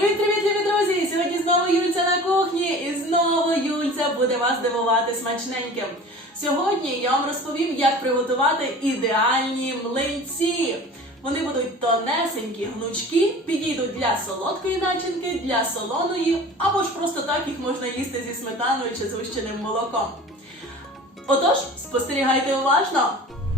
Привіт-привіт, любі друзі! Сьогодні знову Юльця на кухні, і знову Юльця буде вас дивувати смачненьким. Сьогодні я вам розповім, як приготувати ідеальні млинці. Вони будуть тонесенькі, гнучкі, підійдуть для солодкої начинки, для солоної, або ж просто так їх можна їсти зі сметаною чи згущеним молоком. Отож, спостерігайте уважно.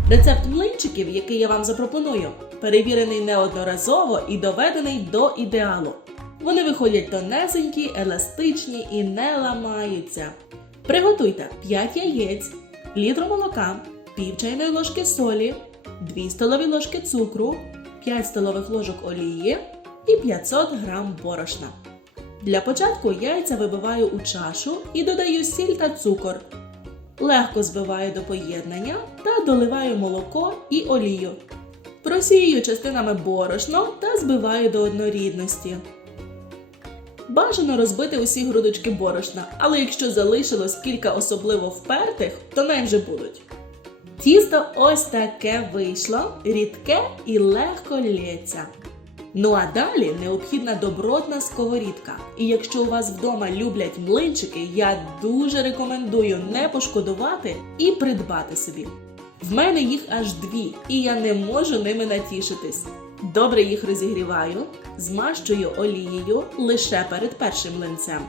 Рецепт млинчиків, який я вам запропоную, перевірений неодноразово і доведений до ідеалу. Вони виходять тонесенькі, еластичні і не ламаються. Приготуйте 5 яєць, літр молока, пів чайної ложки солі, 2 столові ложки цукру, 5 столових ложок олії і 500 грам борошна. Для початку яйця вибиваю у чашу і додаю сіль та цукор. Легко збиваю до поєднання та доливаю молоко і олію. Просію частинами борошно та збиваю до однорідності. Бажано розбити усі грудочки борошна, але якщо залишилось кілька особливо впертих, то вже будуть. Тісто ось таке вийшло, рідке і легко лється. Ну а далі необхідна добротна сковорідка. І якщо у вас вдома люблять млинчики, я дуже рекомендую не пошкодувати і придбати собі. В мене їх аж дві, і я не можу ними натішитись. Добре їх розігріваю, змащую олією лише перед першим млинцем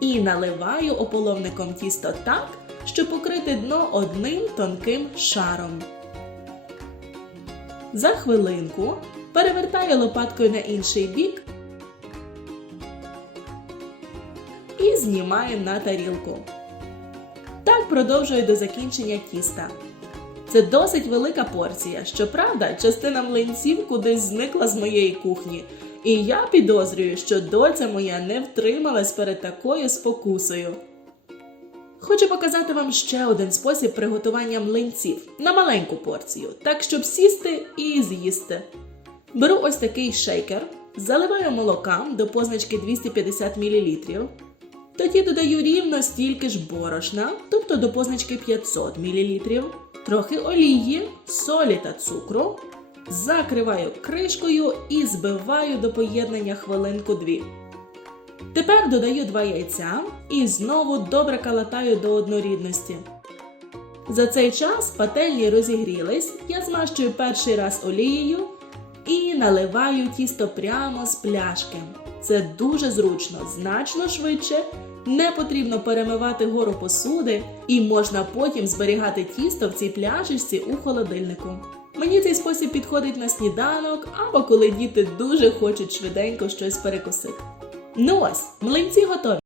і наливаю ополовником тісто так, щоб покрити дно одним тонким шаром. За хвилинку перевертаю лопаткою на інший бік і знімаю на тарілку. Так продовжую до закінчення тіста. Це досить велика порція. Щоправда, частина млинців кудись зникла з моєї кухні, і я підозрюю, що доця моя не втрималась перед такою спокусою. Хочу показати вам ще один спосіб приготування млинців на маленьку порцію, так щоб сісти і з'їсти. Беру ось такий шейкер, заливаю молока до позначки 250 мл. Тоді додаю рівно стільки ж борошна, тобто до позначки 500 мл, трохи олії, солі та цукру. Закриваю кришкою і збиваю до поєднання хвилинку дві. Тепер додаю два яйця і знову добре калатаю до однорідності. За цей час пательні розігрілись, я змащую перший раз олією і наливаю тісто прямо з пляшки. Це дуже зручно, значно швидше, не потрібно перемивати гору посуди, і можна потім зберігати тісто в цій пляшечці у холодильнику. Мені цей спосіб підходить на сніданок або коли діти дуже хочуть швиденько щось перекусити. Ну ось, млинці готові.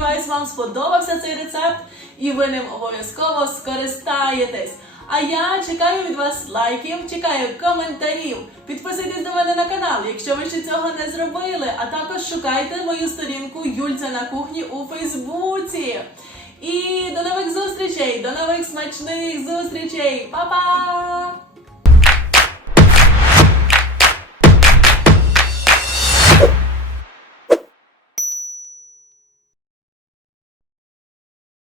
Я сподіваюся, вам сподобався цей рецепт і ви ним обов'язково скористаєтесь. А я чекаю від вас лайків, чекаю коментарів. Підписуйтесь до мене на канал, якщо ви ще цього не зробили. А також шукайте мою сторінку Юльця на кухні у Фейсбуці. І до нових зустрічей, до нових смачних зустрічей. Па-па!